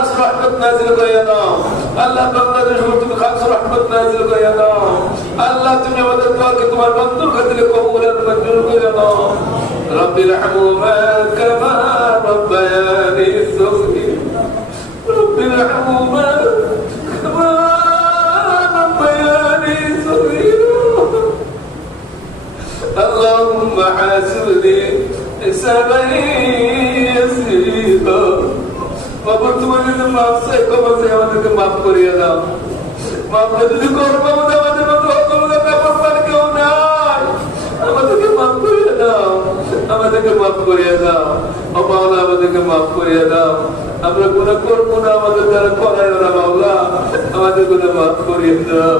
খাস রহমত নাযিল করে দাও আল্লাহ বাংলাদেশের উপর তুমি খাস রহমত নাযিল করে দাও আল্লাহ তুমি আমাদের দোয়াকে তোমার বন্ধুর খাতিরে কবুল আর মঞ্জুর করে নাও রব্বির রহমুমা কামা রব্বায়ানি সগীরা রব্বির রহমুমা কামা রব্বায়ানি সগীরা اللهم حاسبني حسابا يسيرا বাবা তোমাদের মাফ চাই ক্ষমা চাই আমাদেরকে মাফ করিয়ে দাও মাফ যদি করবো আমাদের মতো অকলদের ব্যাপার মানে কেউ নাই আমাদেরকে মাফ করিয়ে দাও আমাদেরকে মাফ করিয়ে দাও ও মাওলা আমাদেরকে মাফ করিয়ে দাও আমরা গুনাহ করবো না আমাদের দ্বারা করাই ওরা মাওলা আমাদের গুনাহ মাফ করিয়ে দাও